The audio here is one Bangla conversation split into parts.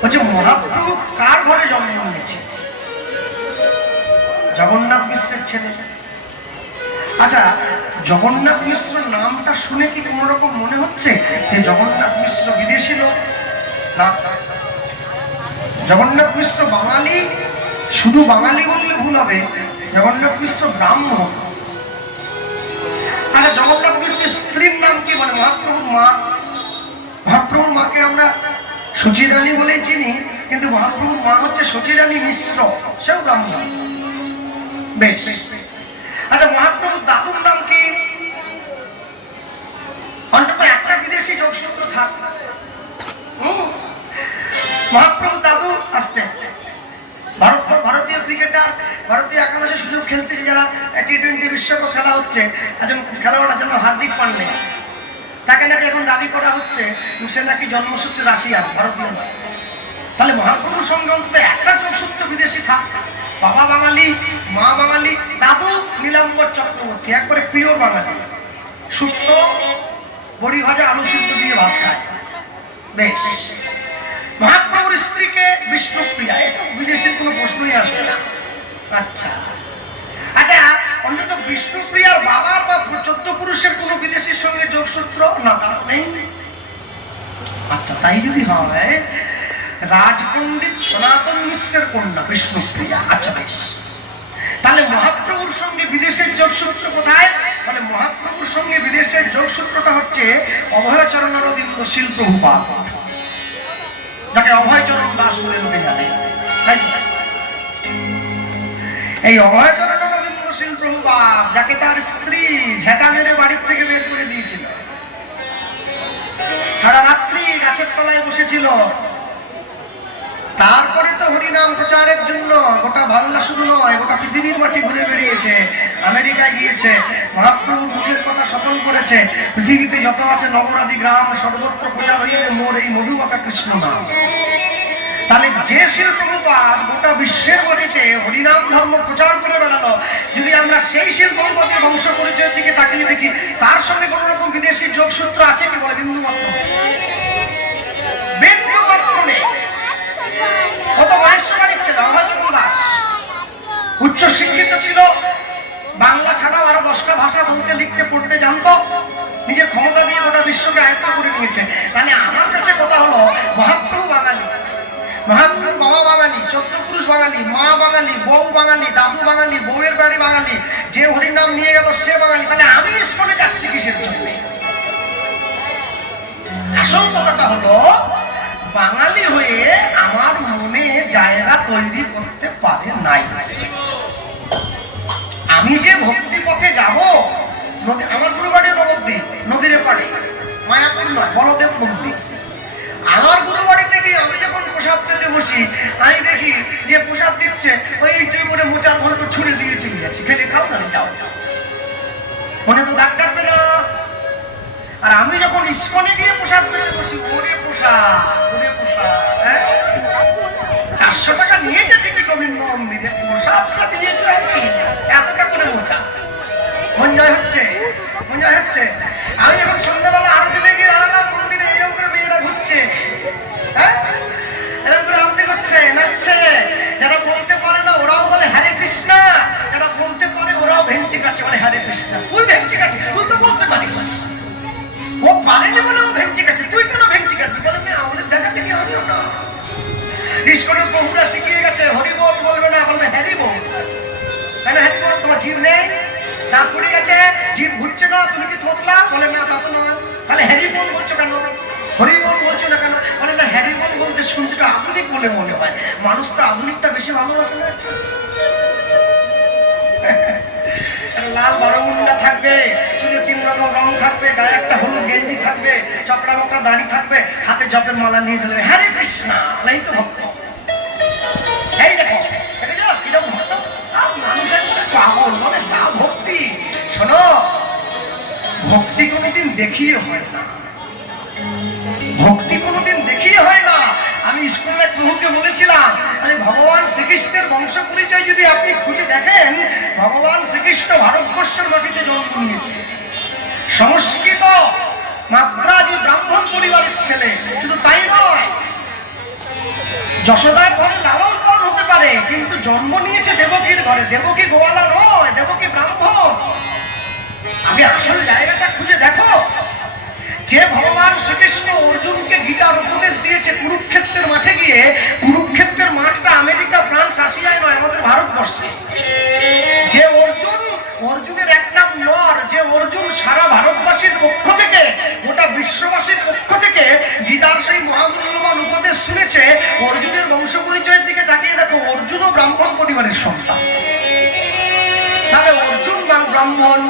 বলছে মহাপ্রভু কার ঘরে জন্ম নিয়েছে? জগন্নাথ মিশ্রের ছেলে। আচ্ছা, জগন্নাথ মিশ্র নামটা শুনে কি কোন রকম মনে হচ্ছে যে জগন্নাথ মিশ্র বিদেশি লোক? না, জগন্নাথ মিশ্র বাঙালি। শুধু বাঙালি বললে ভুল হবে, জগন্নাথ মিশ্র ব্রাহ্মণ। আচ্ছা, জগন্নাথ মিশ্রের স্ত্রীর নাম কি? মানে মহাপ্রভুর মা। মহাপ্রভুর মাকে আমরা সুচিরানী বলেই চিনি, কিন্তু মহাপ্রভুর মা হচ্ছে সুচিরানী মিশ্র, সেও ব্রাহ্মণ। বেশ। আচ্ছা, মহাপ্রভুর দাদুর নাম কি? অন্তত একটা বিদেশি যোগসূত্র থাক। মহাপ্রভুর দাদু আসতে ভারতীয় ক্রিকেটার, ভারতীয় একাদশে সুযোগ খেলতেছে যারা টি-20 বিশ্বকাপ খেলা হচ্ছে, একজন খেলোয়াড় জন্য হার্দিক পান্ডে, তাকে নাকি এখন দাবি করা হচ্ছে সে নাকি জন্মসূত্রে রাশিয়ান, ভারতীয় নয়। তাহলে মহাপ্রভুর সঙ্গে অন্তত একটা যোগসূত্র বিদেশি থাক। বাবা বাঙালি, মা বাঙালি, দাদু নীলাম্বর চক্রবর্তী, একবারে প্রিয় বাঙালি, শুক্তো বড়ি ভাজা আলু সিদ্ধ দিয়ে ভাত খায়। বেশ। মহাপ্রভুর স্ত্রীকে বিষ্ণুপ্রিয়া, এটা বিদেশের কোনো প্রশ্নই আসবে না। আচ্ছা আচ্ছা, অন্তত বিষ্ণুপ্রিয়ার বাবার বা 14 পুরুষের কোনো বিদেশির সঙ্গে যোগসূত্র না, তা নেই। আচ্ছা, তাই যদি হয়, রাজপণ্ডিত সনাতন মিশ্রের কন্যা বিষ্ণুপ্রিয়া। আচ্ছা বেশ, তাহলে মহাপ্রভুর সঙ্গে বিদেশের যোগসূত্র কোথায়? মানে মহাপ্রভুর সঙ্গে বিদেশের যোগসূত্রটা হচ্ছে অভয়চরণ অরবিন্দ শীল প্রভুপাদ, যাকে অভয়চরণ দাস বলে লোকে জানে। এই অভয়চরণ অরবিন্দ শীল প্রভুপাদ, যাকে তার স্ত্রী ঝেঁটা মেরে বাড়ির থেকে বের করে দিয়েছিল, সারা রাত্রি গাছের তলায় বসেছিল। তারপরে তো হরিনাম প্রচারের জন্য গোটা বাংলা শুধু নয়, গোটা পৃথিবীর মাটি ঘুরে বেরিয়েছে, আমেরিকায় গিয়েছে, মহাপ্রভুর মুখের কথা সফল করেছে। পৃথিবীতে যত আছে নগরাদি গ্রাম, সর্বত্র প্রচার হয়ে মোর এই মধুমাখা কৃষ্ণ নাম। তাহলে যে শিল প্রভুপাদ গোটা বিশ্বের মাটিতে হরিনাম ধর্ম প্রচার করে বেড়ালো, যদি আমরা সেই শিল প্রভুপাদের বংশ পরিচয়ের দিকে তাকিয়ে দেখি, তার সঙ্গে কোন রকম বিদেশি যোগসূত্র আছে কি? বলে বিন্দু মাত্র, বিন্দু মাত্র নেই। কত মায়ের বাড়ির ছিল অভয়চরণ দাস, উচ্চ শিক্ষিত ছিল, বাংলা ছাড়াও আরো 10টা ভাষা বলতে লিখতে পড়তে জানতো, নিজের ক্ষমতা দিয়ে গোটা বিশ্বকে আয়ত্ত করে নিয়েছে। মানে আমার কাছে কথা হলো, মহাপ্রভু বাঙালি, মহাপ্রভু বাবা বাঙালি, 14 পুরুষ বাঙালি, মা বাঙালি, বউ বাঙালি, দাদু বাঙালি, বউয়ের বাড়ি বাঙালি, যে হরিনাম নিয়ে গেল সে বাঙালি। তাহলে আমি স্কুলে যাচ্ছি কিসের জন্য? আসল কথাটা হলো, বাঙালি হয়ে আমার মনে জায়গা তৈরি করতে পারে নাই। আমি যে ভক্তি পথে যাব, আমার গুরু বাড়ি নবদ্বীপ, নদীর পাড়ে, মায়াপুর নয়, বলদেব মন্দির। আমার গুরু বাড়ি থেকে আমি যখন প্রসাদ পেতে বসি, আমি দেখি যে প্রসাদ দিচ্ছে, ওই তুই করে মোচার ভরপুর ছুড়ে দিয়ে চলে যাচ্ছি, খেলে খাও না, যাও, মনে তো দাগ কাটবে না। আর আমি যখন ইস্কনে গিয়ে প্রসাদ পেতে বসি, ওরে প্রসাদ, ওরে প্রসাদ, 400 টাকা নিয়েছে ঠিকই গোবিন্দ মন্দিরে, প্রসাদটা দিয়েছে এতটা করে মোচা। মন জয় হচ্ছে, মন জয় হচ্ছে। আমি এখন সন্ধ্যাবেলা আরতি দেখে দাঁড়ালাম মন্দিরে, এরকম করে মেয়েরা ঘুরছে, এরকম করে আরতি করছে, নাচছে। যারা বলতে পারে না ওরাও বলে হরে কৃষ্ণ, যারা বলতে পারে ওরাও ভেঙচি কাটছে, বলে হরে কৃষ্ণ। তুই ভেঙচি কাটছিস, তুই তো বলতে পারিস। ও পারেনি বলে ও ভেঙচি কাটছে, তুই কেন ভেঙচি কাটবি? বলে আমাদের দেখা দেখি আমিও না। ইস্কনের প্রভুরা শিখিয়ে গেছে, হরি বল বলবে না, বলবে হ্যারি বল। কেন হ্যারি বল? তোমার জিভ নেই, দাঁত পড়ে গেছে, জিভ ঘুরছে না, তুমি কি থতলা? বলে না, তা তো না। তাহলে হ্যারি বল বলছো কেন? হরি বল বলছো না কেন? বলে না, হ্যারি বল বলতে শুনতে আধুনিক বলে মনে হয়, মানুষ তো আধুনিকটা বেশি ভালোবাসে না। লাল বারোমুন্ডা থাকবে, চুলে 3 রকম রং থাকবে, গায়ে একটা হলুদ গেঞ্জি থাকবে, চকরা মকরা দাড়ি থাকবে, হাতে জপের মালা নিয়ে চলবে, হরে কৃষ্ণ, এই তো ভক্ত। এই দেখো, কিরকম ভক্ত, মানুষের পাগল, মানে তা ভক্তি। শোনো, ভক্তি কোনোদিন দেখিয়ে হয় না, ভক্তি কোনোদিন দেখিয়ে হয় না। আমি স্কুলের এক প্রভুকে বলেছিলাম, ভগবান শ্রীকৃষ্ণের বংশ পরিচয় যদি আপনি খুঁজে দেখেন, ভগবান শ্রীকৃষ্ণ ভারতবর্ষের মাটিতে জন্ম নিয়েছে, সংস্কৃত মাদ্রাজি ব্রাহ্মণ পরিবারের ছেলে। শুধু তাই নয়, যশোদার ঘরে লালন পালন হতে পারে, কিন্তু জন্ম নিয়েছে দেবকীর ঘরে। দেবকী গোয়ালা নয়, দেবকী ব্রাহ্মণ। আমি আসল জায়গাটা খুঁজে দেখো। যে ভগবান শ্রীকৃষ্ণ অর্জুনকে গীতার উপদেশ দিয়েছে কুরুক্ষেত্রের মাঠে গিয়ে, কুরুক্ষেত্রের মাঠটা আমেরিকা, ফ্রান্স, রাশিয়ায় নয়, আমাদের ভারতবর্ষে। যে অর্জুনের এক নাম নর, যে অর্জুন সারা ভারতবাসীর পক্ষ থেকে, গোটা বিশ্ববাসীর পক্ষ থেকে গীতার সেই মহামূল্যবান উপদেশ শুনেছে, অর্জুনের বংশ পরিচয়ের দিকে তাকিয়ে দেখো, অর্জুনও ব্রাহ্মণ পরিবারের সন্তান। তাহলে অর্জুন ব্রাহ্মণ,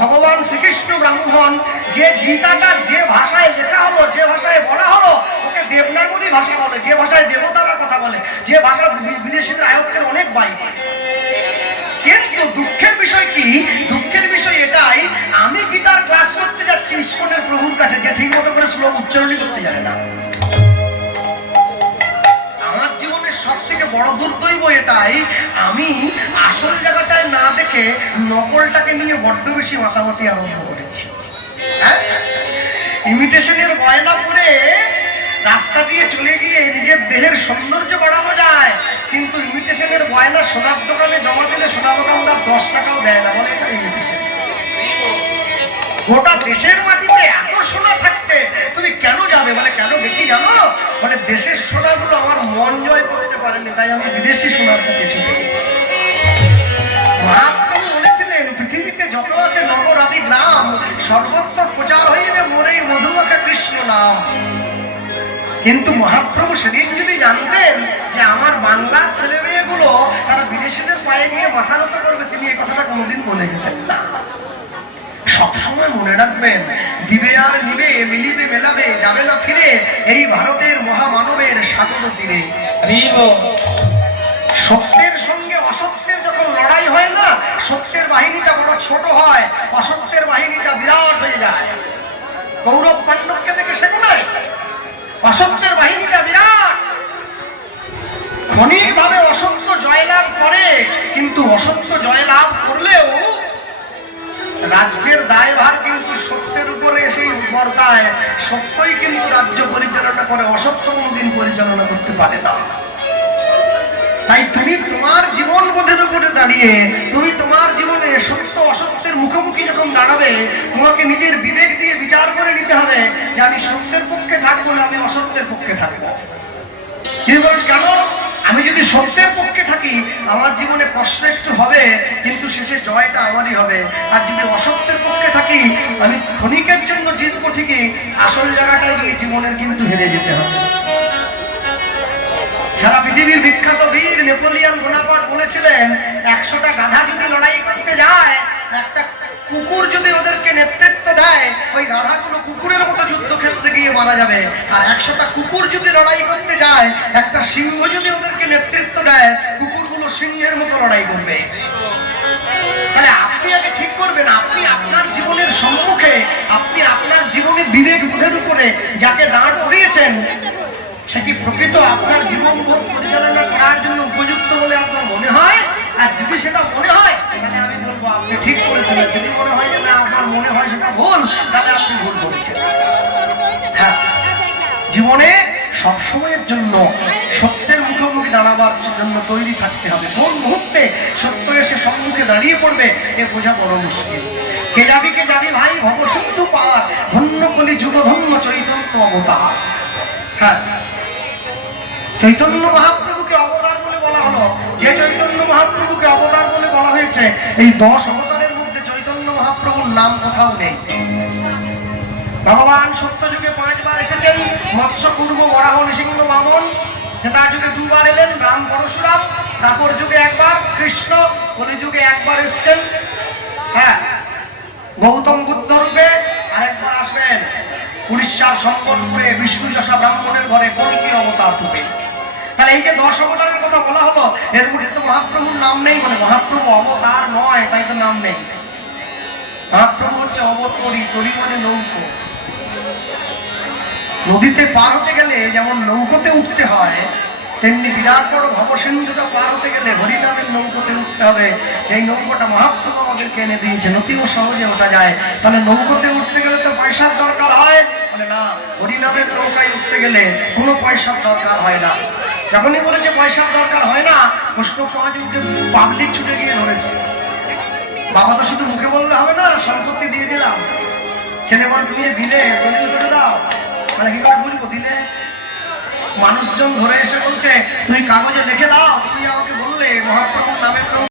ভগবান শ্রীকৃষ্ণ ব্রাহ্মণ। যে গীতাটা যে ভাষায় লেখা হলো, যে ভাষায় বলা হলো, ওকে দেবনাগরী ভাষা বলে, যে ভাষায় দেবতারা কথা বলে, যে ভাষা বিদেশিদের আয়ত্তের অনেক বাইরে। কিন্তু দুঃখের বিষয় কি? দুঃখের বিষয় এটাই, আমি গীতার ক্লাস করতে যাচ্ছি ইস্কনের প্রভুর কাছে, যে ঠিক মতো করে শ্লোক উচ্চারণই করতে জানে না। আমার জীবনের সব থেকে বড় দুর্দৈব এটাই, আমি আসল জায়গাটায় না দেখে নকলটাকে নিয়ে বড্ড বেশি মাতামাতি আরম্ভ করেছি। ইমিটেশনের গয়না পরে রাস্তা দিয়ে চলে গিয়ে নিজের দেহের সৌন্দর্য বাড়ানো যায়, কিন্তু ইমিটেশনের গয়না সোনার দোকানে জমা দিলে সোনার দোকানদার 10 টাকাও দেয় না, বলে এটা ইমিটেশন। গোটা দেশের মাটিতে এত সোনা থাকতে তুমি কেন যাবে? বলে কেন গেছি জানো? বলে দেশের সোনাগুলো আমার মন জয় করতে পারেনি, তাই আমি বিদেশি সোনার কাছে ছুটে গেছি। মহাপ্রভু বলেছিলেন, পৃথিবীতে যত আছে নগর আদি গ্রাম, সর্বত্র প্রচার হইবে মোরে মধুমাখা কৃষ্ণ নাম। কিন্তু মহাপ্রভু সেদিন যদি জানতেন যে আমার বাংলার ছেলে মেয়েগুলো তারা বিদেশিদের পায়ে গিয়ে মাথা নত করবে, তিনি এই কথাটা কোনোদিন বলে যেতেন না। সবসময় মনে রাখবেন, দিবে আর নিবে, মিলিবে মেলাবে, যাবে না ফিরে এই ভারতের মহামানবের সাগর তীরে। সত্যের সঙ্গে অসত্যের যখন লড়াই হয় না, সত্যের বাহিনীটা বড় ছোট হয়, অসত্যের বাহিনীটা বিরাট হয়ে যায়। কৌরব পাণ্ডবকে দেখে শেখো না, অসত্যের বাহিনীটা বিরাট। ক্ষণিকভাবে অসত্য জয়লাভ করে, কিন্তু অসত্য জয়লাভ করলেও রাজ্যের দায়ভার কিন্তু সত্যের উপরে এসেই বর্তায়। সত্যই কিন্তু রাজ্য পরিচালনা করে, অসত্য কোনদিন পরিচালনা করতে পারে না। তাই তুমি তোমার জীবন বোধের উপরে দাঁড়িয়ে, তুমি তোমার জীবনে সত্য অসত্যের মুখোমুখি যখন দাঁড়াবে, তোমাকে নিজের বিবেক দিয়ে বিচার করে নিতে হবে যে আমি সত্যের পক্ষে থাকবো না আমি অসত্যের পক্ষে থাকবো। কেন? আমি যদি সত্যের পক্ষে থাকি আমার জীবনে কষ্ট একটু হবে, কিন্তু শেষে জয়টা আমারই হবে। আর যদি অসত্যের পক্ষে থাকি, আমি ক্ষণিকের জন্য জিতবো ঠিকই, আসল জায়গাটায় গিয়ে জীবনের কিন্তু হেরে যেতে হবে। সারা পৃথিবীর বিখ্যাত বীর নেপোলিয়ন বোনাপার্ট বলেছিলেন, 100টা গাধা যদি লড়াই করতে যায়, একটা কুকুর যদি ওদেরকে নেতৃত্ব দেয়, ওই গাধাগুলো কুকুরের মতো যুদ্ধক্ষেত্রে গিয়ে মারা যাবে। আর 100টা কুকুর যদি লড়াই করতে যায়, একটা সিংহ যদি ওদেরকে নেতৃত্ব দেয়, কুকুরগুলো সিংহের মতো লড়াই করবে। তাহলে আপনি আগে ঠিক করবেন, আপনি আপনার জীবনের সম্মুখে, আপনি আপনার জীবনের বিবেক বোধের উপরে যাকে দাঁড় করিয়েছেন, সে কি প্রকৃত আপনার জীবন পরিচালনা করার জন্য উপযুক্ত বলে আপনার মনে হয়? আর যদি সেটা মনে হয়, তাহলে আমি বলবো আপনি ঠিক করেছেন। যদি মনে হয় যে না আমার মনে হয় সেটা ভুল, তাহলে আপনি ভুল করেছেন। হ্যাঁ, জীবনে সবসময়ের জন্য সত্যের মুখোমুখি দাঁড়াবার জন্য তৈরি থাকতে হবে। কোন মুহূর্তে সত্য এসে সম্মুখে দাঁড়িয়ে পড়বে এ বোঝা বড় মুশকিল। কে যাবি ভাই ভবসিন্ধু পার, ধন্য কলি যুগ ধন্য চৈতন্য অবতার। হ্যাঁ, চৈতন্য মহাপ্রভুকে অবতার বলে বলা হলো। যে চৈতন্য মহাপ্রভুকে অবতার বলে বলা হয়েছে, এই 10 অবতারের মধ্যে চৈতন্য মহাপ্রভুর নাম কোথাও নেই। ভগবান সত্যযুগে 5 বার এসেছেন, মৎস্য, পূর্ব, বরাহ, নৃসিংহ, বামন। সেটা যুগে 2 বার এলেন, রাম, পরশুরাম। তারপর যুগে 1 বার কৃষ্ণ, কলি যুগে 1 বার এসছেন। হ্যাঁ, গৌতম বুদ্ধ রূপে আরেকবার আসবেন উড়িষ্যার সম্বলপুরে বিষ্ণু যশা ব্রাহ্মণের ঘরে কল্কি অবতার রূপে। তাহলে এই যে 10 অবতারের কথা বলা হলো, এর মধ্যে তো মহাপ্রভুর নাম নেই। বলে মহাপ্রভু অবতার নয়, তাই তো নাম নেই। মহাপ্রভু হচ্ছে অবতরী, তরী মানে নৌকো। নদীতে পার হতে গেলে যেমন নৌকোতে উঠতে হয়, তেমনি বিরাট বড় ভবসিন্ধুটা পার হতে গেলে হরিনামের নৌকোতে উঠতে হবে। সেই নৌকোটা মহাপ্রভু আমাদেরকে এনে দিয়েছে, অতীব সহজে ওঠা যায়। তাহলে নৌকোতে উঠতে গেলে তো পয়সার দরকার হয়? বলে না, হরিনামের নৌকায় উঠতে গেলে কোনো পয়সার দরকার হয় না। যখনই বলেছে পয়সার দরকার হয় না, প্রশ্ন সমাজে উঠে পাবলিক ছুটে গিয়ে ধরেছে। বাবা তো শুধু মুখে বললে হবে না, সম্পত্তি দিয়ে দিলাম। ছেলে বলে তুমি যে দিলে দলিল করে দাও, মানে কি করে বুঝবো দিলে? মানুষজন ধরে এসে বলছে তুই কাগজে লিখে দাও, তুমি আমাকে বললে মহাপ্রভুর নামে